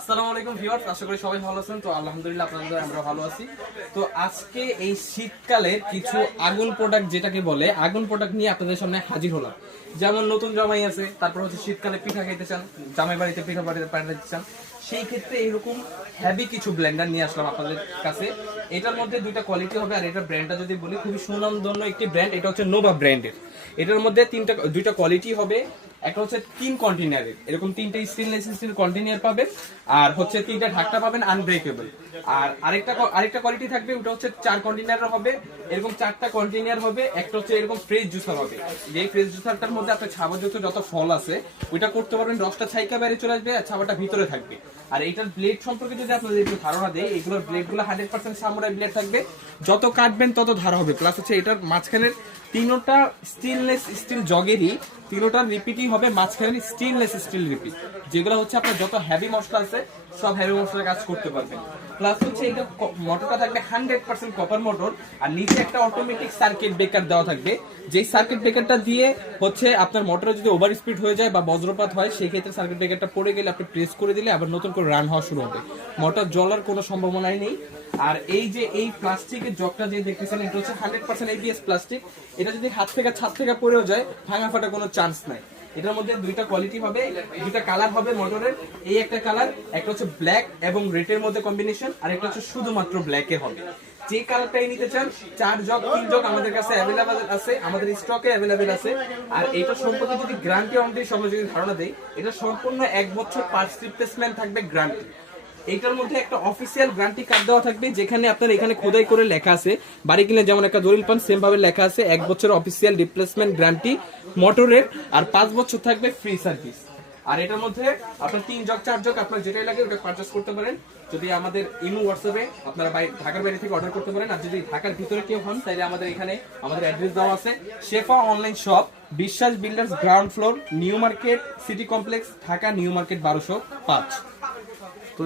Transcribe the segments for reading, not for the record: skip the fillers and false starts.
আসসালামু আলাইকুম ভিউয়ার্স, আশা করি সবাই ভালো আছেন। তো আলহামদুলিল্লাহ আপনাদের আমরা ভালো আছি। তো আজকে এই শীতকালে কিছু আগুন প্রোডাক্ট যেটাকে বলে আগুন প্রোডাক্ট নিয়ে আপনাদের সামনে হাজির হলাম। যেমন নতুন জামাই আছে, তারপর হচ্ছে শীতকালে পিঠা খাইতে চান, জামাই বাড়িতে পিঠা পাঠাতে চান, সেই ক্ষেত্রে এরকম হ্যাভি কিছু ব্লেন্ডার নিয়ে আসলাম আপনাদের কাছে। এটার মধ্যে দুইটা কোয়ালিটি হবে, আর এটার ব্র্যান্ডটা যদি বলি খুবই সুনামধন্য একটি ব্র্যান্ড, এটা হচ্ছে নোভা ব্র্যান্ডের। এটার মধ্যে দুইটা কোয়ালিটি হবে। একটা হচ্ছে 3 কন্টেনারের, এরকম 3টে স্টেনলেস স্টিল কন্টেনার পাবেন, আর হচ্ছে 3টা ঢাকনা পাবেন আনব্রেকেবল। আর আরেকটা কোয়ালিটি থাকবে, ওটা হচ্ছে 4 কন্টেনার হবে, এরকম 4টা কন্টেনার হবে। একটা হচ্ছে এরকম ফ্রেশ জুসার হবে, যে ফ্রেশ জুসারটার মধ্যে আপনার ছাবাযুক্ত যত ফল আছে ওইটা করতে পারবেন, রসটা ছাইকা বাইরে চলে আসবে আর ছাবাটা ভিতরে থাকবে। আর এইটার ব্লেড সম্পর্কে যদি আপনাদের একটু ধারণা দেয়, এগুলোর ব্লেডগুলো 100% সামুরাই ব্লেড থাকবে, যত কাটবেন তত ধার হবে। প্লাস হচ্ছে এটার মাঝখানের তিনোটা স্টেনলেস স্টিল জগেরই তিনোটার রিপিটই হবে মাঝখানে স্টেনলেস স্টিল রিপিট, যেগুলো হচ্ছে আপনার যত হেভি মশলা আছে সব হেভি মশলার কাজ করতে পারবেন। প্লাস হচ্ছে এটা মোটরটা থাকবে 100% কপার মোটর, আর নিচে একটা অটোমেটিক সার্কিট ব্রেকার দেওয়া থাকবে। যেই সার্কিট ব্রেকারটা দিয়ে হচ্ছে আপনার মোটরে যদি ওভার স্পিড হয়ে যায় বা বজ্রপাত হয়, সেই ক্ষেত্রে সার্কিট ব্রেকারটা পড়ে গেলে আপনি প্রেস করে দিলে আবার নতুন করে রান হওয়া শুরু হবে, মোটর জ্বলার কোনো সম্ভাবনাই নেই। আর এই যে এই প্লাস্টিকের জগটা যে দেখতেছেন, এটা হচ্ছে 100% ABS প্লাস্টিক। এটা যদি হাত থেকে ছাদ থেকে পড়েও যায়, ভাঙা ফাটা কোনো চান্স নাই। এটার মধ্যে দুইটা কোয়ালিটি হবে, দুইটা কালার হবে মোটরের। এই একটা কালার, একটা হচ্ছে ব্ল্যাক এবং রেডের মধ্যে কম্বিনেশন, আর একটা হচ্ছে শুধুমাত্র ব্ল্যাকে হবে। যে কালারটাই নিতে চান, 4 জগ 3 জগ আমাদের কাছে অ্যাভেলেবেল আছে, আমাদের স্টকে অ্যাভেলেবেল আছে। আর এটা সম্পর্কে যদি গ্যারান্টি অনলি সময় যদি ধারণা দেই, এটা সম্পূর্ণ 1 বছর পার্টস রিপ্লেসমেন্ট থাকবে গ্যারান্টি। এইটার মধ্যে একটা অফিসিয়াল গ্যারান্টি কার্ড দেওয়া থাকবে, যেখানে আপনার এখানে খোদাই করে লেখা আছে, বাড়ি কিনে যেমন একটা দলিল পান সেম ভাবে লেখা আছে 1 বছর অফিসিয়াল রিপ্লেসমেন্ট গ্যারান্টি মোটরের, আর 5 বছর থাকবে ফ্রি সার্ভিস। আর এটার মধ্যে আপনার 3 জগ 4 জগ আপনার যেটাই লাগে ওটা পারচেজ করতে পারেন। যদি আমাদের ইমো হোয়াটসঅ্যাপে আপনারা ঢাকার বাইরে থেকে অর্ডার করতে পারেন, আর যদি ঢাকার ভিতরে কেউ হন তাহলে আমাদের এখানে আমাদের অ্যাড্রেস দেওয়া আছে, শেফা অনলাইন শপ, বিশ্বাস builders, ground floor, new market city complex, Dhaka new market 1205। তো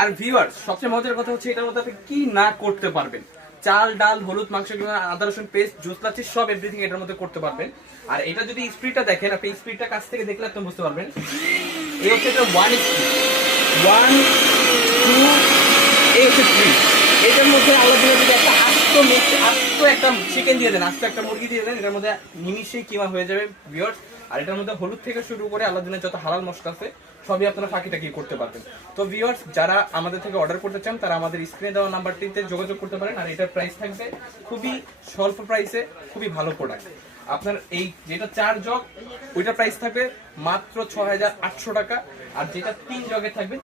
আর ভিউয়ার্স, সবচেয়ে মজার কথা হচ্ছে এটার মধ্যে আপনি কি না করতে পারবেন। চাল, ডাল, হলুদ, মাংস, আদা রসুন পেস্ট, জুস লাচ্ছি সব এভরিথিং এটার মধ্যে করতে পারবেন। আর এটা যদি স্পিডটা দেখেন, আপনি স্পিডটা কাছ থেকে দেখলে আপনি বুঝতে পারবেন। এই হচ্ছে এটা 1 স্পিড, 1 2, এই হচ্ছে 3। এটার মধ্যে আলাদা যদি একটা আস্ত একটা চিকেন দিয়ে দেন, আস্ত একটা মুরগি দিয়ে দেন, এটার মধ্যে নিমিশেই কিমা হয়ে যাবে ভিউয়ার্স। আর এটার মধ্যে হলুদ থেকে শুরু করে আলাদিনের যত হালাল মশলা আছে সবই আপনারা ফাঁকিটাকি করতে পারবেন। তো ভিউয়ার্স, যারা আমাদের থেকে অর্ডার করতে চান তারা আমাদের স্ক্রিনে দেওয়া নাম্বারটিতে যোগাযোগ করতে পারেন। আর এটার প্রাইস থাকবে খুবই স্বল্প প্রাইসে, খুবই ভালো প্রোডাক্ট। আপনার এই যেটা 4 জগ ওইটা প্রাইস থাকবে মাত্র 6800 টাকা, আর যেটা 3 জগে থাকবে